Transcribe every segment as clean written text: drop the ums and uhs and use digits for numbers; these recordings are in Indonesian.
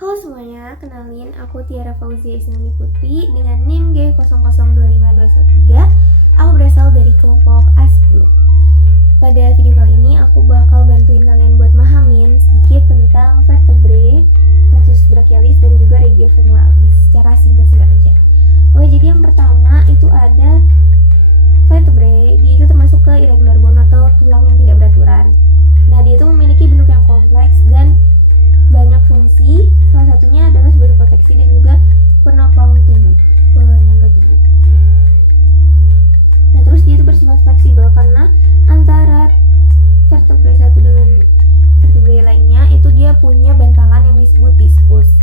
Halo semuanya, kenalin aku Tiara Fauzia Isnani Putri dengan NIM G002523. Aku berasal dari kelompok A10. Pada video kali ini aku bakal bantuin kalian buat mahamin sedikit tentang vertebrae, plexus brachialis dan juga regiofemoralis secara singkat-singkat aja. Oke, jadi yang pertama itu ada vertebrae, dia itu termasuk ke irregular bone atau tulang yang tidak beraturan. Nah, dia itu memiliki bentuk yang kompleks dan banyak fungsi, salah satunya adalah sebagai proteksi dan juga penopang tubuh, penyangga tubuh. Nah, terus dia itu bersifat fleksibel karena antara vertebrae satu dengan vertebrae lainnya itu dia punya bantalan yang disebut diskus.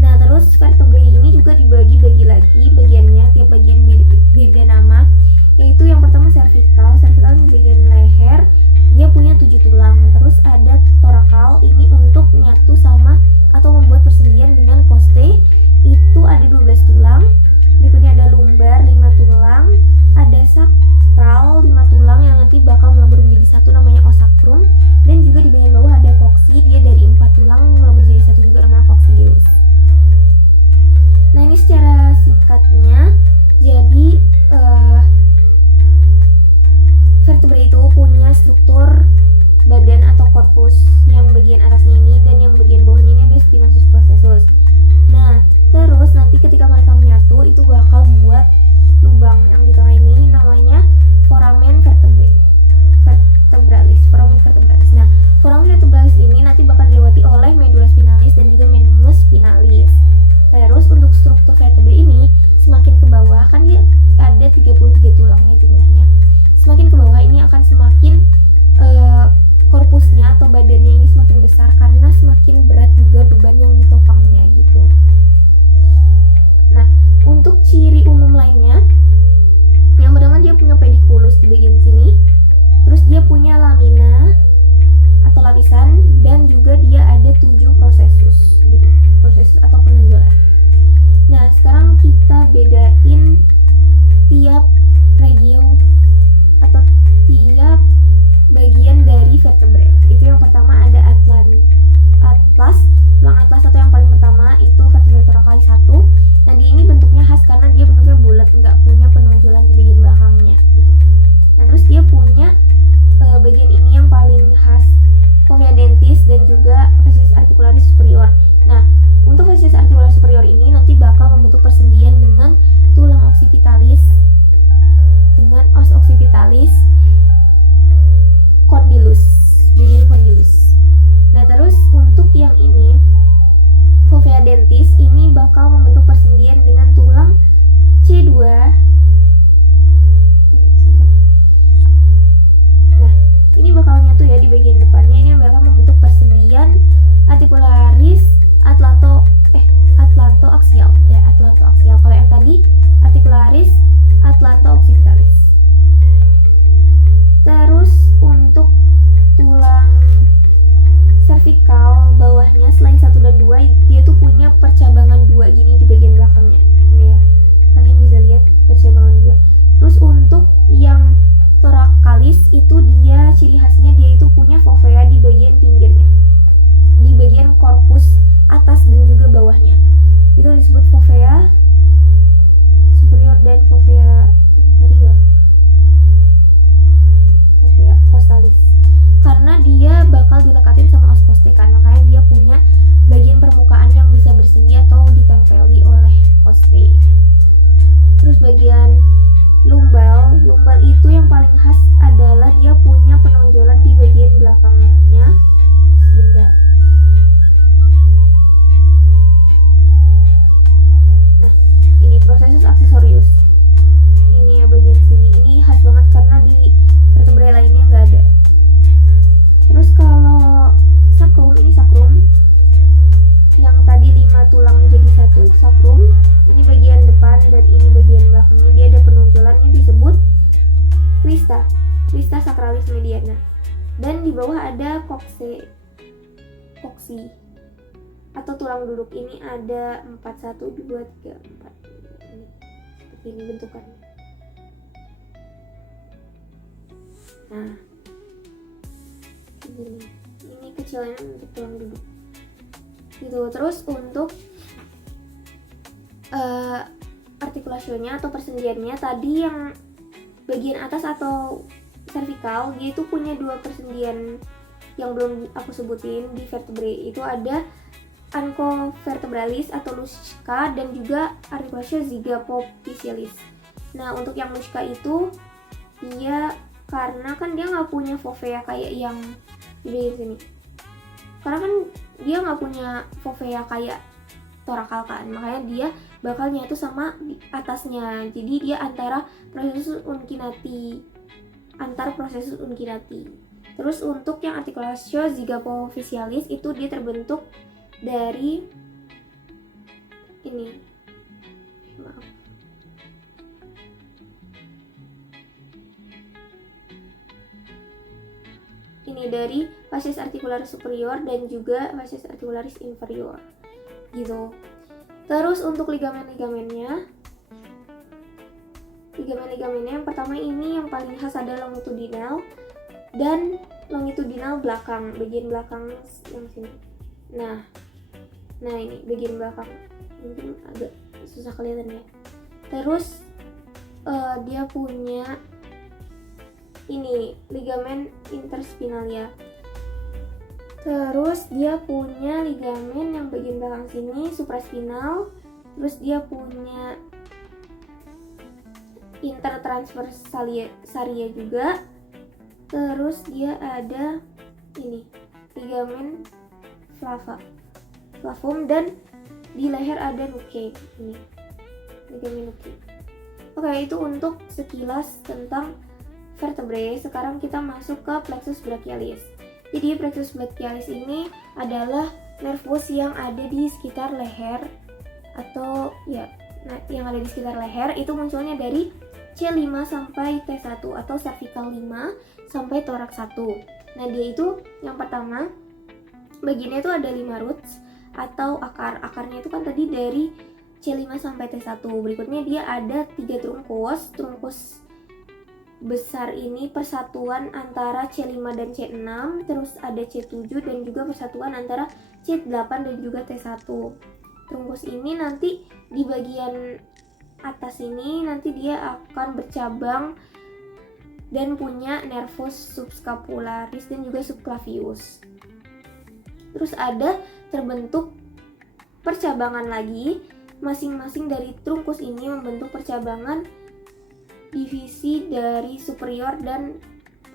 Nah, terus vertebrae ini juga dibagi-bagi lagi bagiannya, tiap bagian beda nama, yaitu yang pertama cervical ini bagian leher, dia punya 7 tulang. Terus ada thoracal, ini untuk nyatu sama atau membuat persendian dengan costae, itu ada 12 tulang. Berikutnya ada lumbar 5 tulang, ada sacral 5 tulang yang nanti bakal melebur menjadi satu namanya ossacrum, dan juga di bagian bawah ada cocci, dia dari 4 tulang melebur jadi satu juga namanya coccygeus. Nah, ini secara singkatnya, jadi vertebrae itu punya struktur badan atau korpus yang bagian atasnya ini dan yang bagian bawahnya ini ada spinatus processus. Nah, terus nanti ketika mereka menyatu itu bakal buat lubang yang di tengah ini namanya foramen vertebralis. Nah, foramen vertebralis ini nanti bakal dilewati oleh medula spinalis dan juga meningus spinalis. Terus untuk struktur vertebrae ini semakin ke bawah, kan dia ada 33 tulangnya jumlahnya. Semakin ke bawah ini akan semakin korpusnya atau badannya ini semakin besar karena semakin berat juga beban yang ditopangnya gitu. Nah, untuk ciri umum lainnya, yang pertama dia punya pediculus di bagian sini, terus dia punya lamina atau lapisan, dan juga dia ada 7 processus gitu, processus atau penonjolan. Nah, sekarang kita bedain tiap regio atau tiap bagian dari vertebrae. Itu yang pertama ada atlas, tulang atlas atau yang paling pertama itu vertebrae thoracalis 1. Nah, dia ini bentuknya khas karena dia bentuknya bulat, nggak punya penonjolan di bagian belakangnya gitu. Nah, terus dia punya bagian ini yang paling khas, fovea dentis dan juga fasciculus articularis superior. Nah, untuk fasciculus articularis superior ini nanti bakal membentuk persendian dengan tulang occipitalis dengan os occipitalis condylus, bagian condylus. Nah, terus untuk yang ini fovea dentis ini bakal membentuk persendian dengan tulang C2. Nah, ini bakal nyatu ya di bagian depannya, ini bakal membentuk persendian articularis atlantoaxial ya, atlantoaxial. Kalau yang tadi articularis atlanto-occipitalis. Terus untuk tulang cervical bawahnya selain 1 dan 2, dia tuh punya percabangan 2 gini di bagian belakangnya. Ini ya, kalian bisa lihat percabangan 2. Terus untuk yang thoracalis itu dia ciri khasnya dia itu punya fovea di bagian pinggirnya, di bagian korpus atas dan juga bawahnya. Itu disebut fovea superior dan fovea inferior, fovea costalis, karena dia bakal dilekatin sama os costae kan, makanya dia punya bagian permukaan yang bisa bersendi atau ditempeli oleh costae. Terus bagian lumbal itu yang paling khas adalah dia punya penonjolan di bagian belakangnya. Sebentar. Nah, ini processus accessorius. Ini ya bagian sini. Ini khas banget karena di vertebrae lainnya nggak ada. Terus kalau sacrum, ini sacrum. Yang tadi 5 tulang jadi satu itu sacrum. Ini bagian depan dan ini bagian belakangnya. Dia ada penonjolannya disebut crista sacralis mediana. Dan di bawah ada cocci atau tulang duduk. Ini ada 4, 1, 2, 3, 4. Ini seperti ini bentukannya. Nah, ini kecilnya untuk tulang duduk. gitu. Terus untuk artikulasionya atau persendiannya tadi yang bagian atas atau cervical, dia itu punya 2 persendian yang belum aku sebutin di vertebrae. Itu ada ancovertebralis atau Luschka dan juga articulatio zygapophysialis. Nah, untuk yang Luschka itu dia karena kan dia nggak punya fovea kayak yang di bagian sini. Karena kan dia nggak punya fovea kayak torakal kan, makanya dia bakal nyatu sama di atasnya. Jadi dia antara processus uncinati. Terus untuk yang articulatio zygapophysialis itu dia terbentuk dari ini, maaf, ini dari fascies articularis superior dan juga fascies articularis inferior gitu. Terus untuk ligamen-ligamennya yang pertama ini yang paling khas adalah longitudinal dan longitudinal belakang, bagian belakang yang sini. Nah ini bagian belakang, mungkin agak susah kelihatan ya. Terus dia punya ini ligamen interspinalia. Terus dia punya ligamen yang bagian belakang sini supraspinal. Terus dia punya intertransversalia juga. Terus dia ada ini ligamen flavum dan di leher ada nuchae, ini ligamen nuchae. Oke, itu untuk sekilas tentang vertebrae. Sekarang kita masuk ke plexus brachialis. Jadi plexus brachialis ini adalah nervus yang ada di sekitar leher atau ya yang ada di sekitar leher. Itu munculnya dari C5 sampai T1 atau cervical 5 sampai thorax 1. Nah, dia itu yang pertama bagiannya itu ada 5 roots atau akar. Akarnya itu kan tadi dari C5 sampai T1. Berikutnya dia ada 3 trunkus. Trunkus besar ini persatuan antara C5 dan C6, terus ada C7 dan juga persatuan antara C8 dan juga T1. Trunkus ini nanti di bagian atas ini nanti dia akan bercabang dan punya nervus subscapularis dan juga subclavius. Terus ada terbentuk percabangan lagi, masing-masing dari trunkus ini membentuk percabangan divisi dari superior dan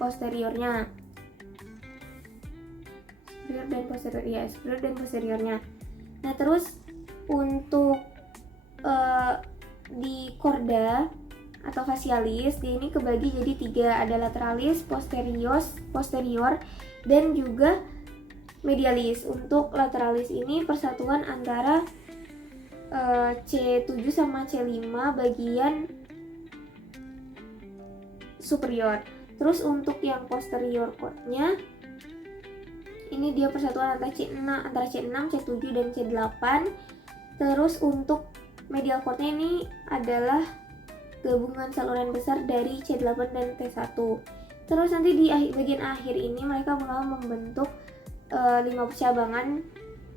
posteriornya. Superior dan posteriornya. Nah, terus untuk di korda atau facialis, dia ini kebagi jadi 3, ada lateralis, posterior, dan juga medialis. Untuk lateralis ini persatuan antara C7 sama C5 bagian superior. Terus untuk yang posterior chordnya ini dia persatuan antara C6, C7 dan C8. Terus untuk medial chordnya ini adalah gabungan saluran besar dari C8 dan T1. Terus nanti di bagian akhir ini mereka bakal membentuk 5 percabangan,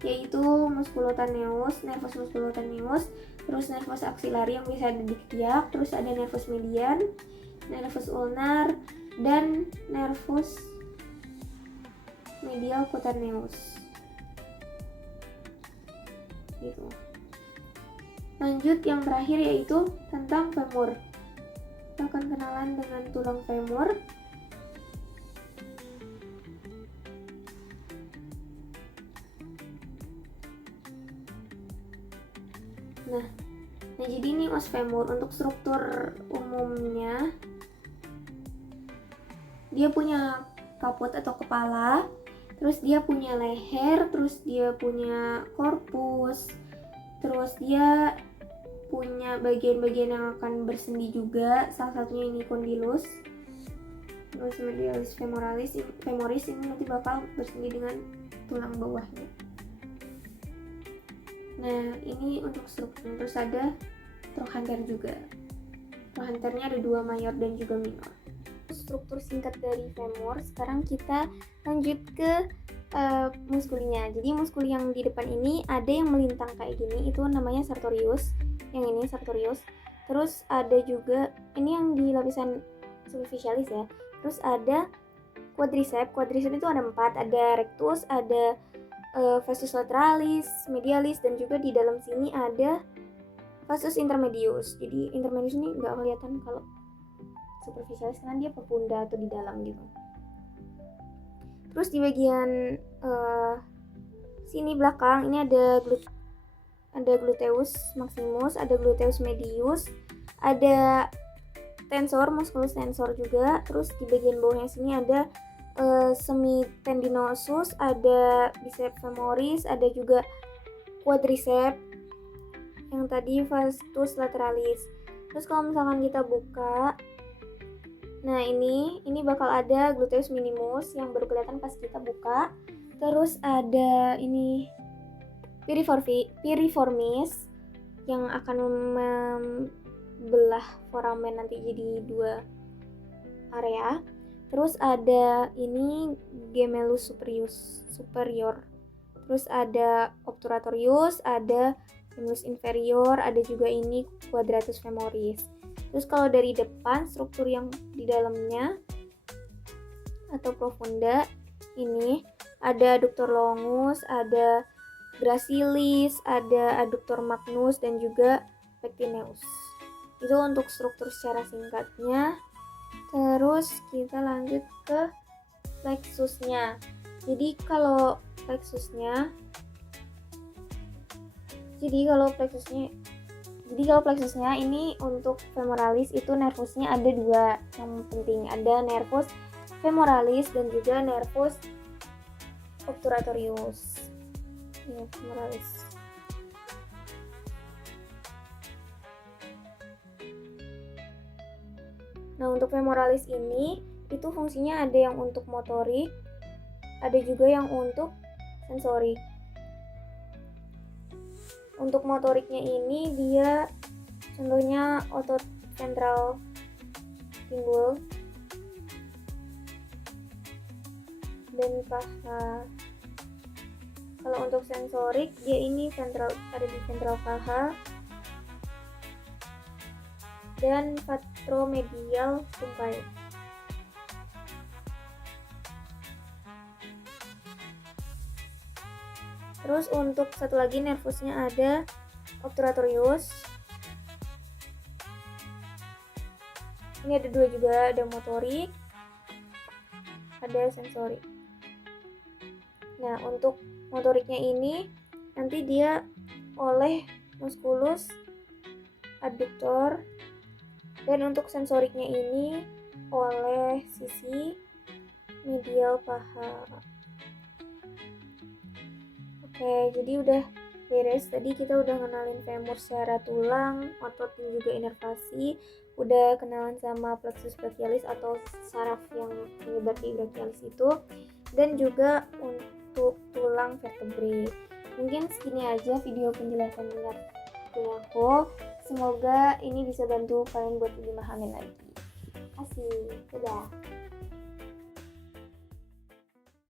yaitu musculotaneus, nervus musculotaneus, terus nervus axillari yang bisa ada di ketiak, terus ada nervus median, nervus ulnar, dan nervus medial cutaneus gitu. Lanjut yang terakhir yaitu tentang femur. Kita akan kenalan dengan tulang femur. Nah jadi ini os femur. Untuk struktur umumnya dia punya kaput atau kepala, terus dia punya leher, terus dia punya korpus, terus dia punya bagian-bagian yang akan bersendi juga, salah satunya ini condylus, terus medialis femoris ini nanti bakal bersendi dengan tulang bawahnya. Nah ini untuk struktur. Terus ada trochanter juga. Trochanternya ada 2, mayor dan juga minor. Struktur singkat dari femur. Sekarang kita lanjut ke muskulinya. Jadi muskul yang di depan ini ada yang melintang kayak gini, itu namanya sartorius. Yang ini sartorius. Terus ada juga ini yang di lapisan superficialis ya. Terus ada quadriceps. Quadriceps itu ada 4, ada rectus, ada vastus lateralis, medialis, dan juga di dalam sini ada vastus intermedius. Jadi intermedius ini nggak kelihatan kalau superficialis karena dia pepunda atau di dalam gitu. Terus di bagian sini belakang ini ada gluteus maximus, ada gluteus medius, ada tensor, musculus tensor juga. Terus di bagian bawahnya sini ada semitendinosus, ada biceps femoris, ada juga quadriceps, yang tadi vastus lateralis. Terus kalau misalkan kita buka, nah ini bakal ada gluteus minimus yang baru kelihatan pas kita buka. Terus ada ini piriformis yang akan membelah foramen nanti jadi 2 area. Terus ada ini gemellus superior. Terus ada obturatorius, ada gemellus inferior, ada juga ini quadratus femoris. Terus kalau dari depan, struktur yang di dalamnya atau profunda ini ada adductor longus, ada gracilis, ada adductor magnus, dan juga pectineus. Itu untuk struktur secara singkatnya. Terus kita lanjut ke plexusnya. Jadi kalau plexusnya ini untuk femoralis itu nervusnya ada 2 yang penting. Ada nervus femoralis dan juga nervus obturatorius. Ya, femoralis. Nah, untuk femoralis ini itu fungsinya ada yang untuk motorik, ada juga yang untuk sensorik. Untuk motoriknya ini dia contohnya otot ventral pinggul dan paha. Kalau untuk sensorik dia ini ada di ventral paha dan patromedial tungkai. Terus untuk satu lagi nervusnya ada obturatorius. Ini ada 2 juga, ada motorik, ada sensorik. Nah, untuk motoriknya ini nanti dia oleh musculus adductor, dan untuk sensoriknya ini oleh sisi medial paha. Oke, jadi udah beres. Tadi kita udah kenalin femur secara tulang, otot, dan juga inervasi. Udah kenalan sama plexus brachialis atau saraf yang menyebar di brachialis itu, dan juga untuk tulang vertebrae. Mungkin segini aja video penjelasan minat aku. Semoga ini bisa bantu kalian buat lebih memahami lagi. Asik, dadah.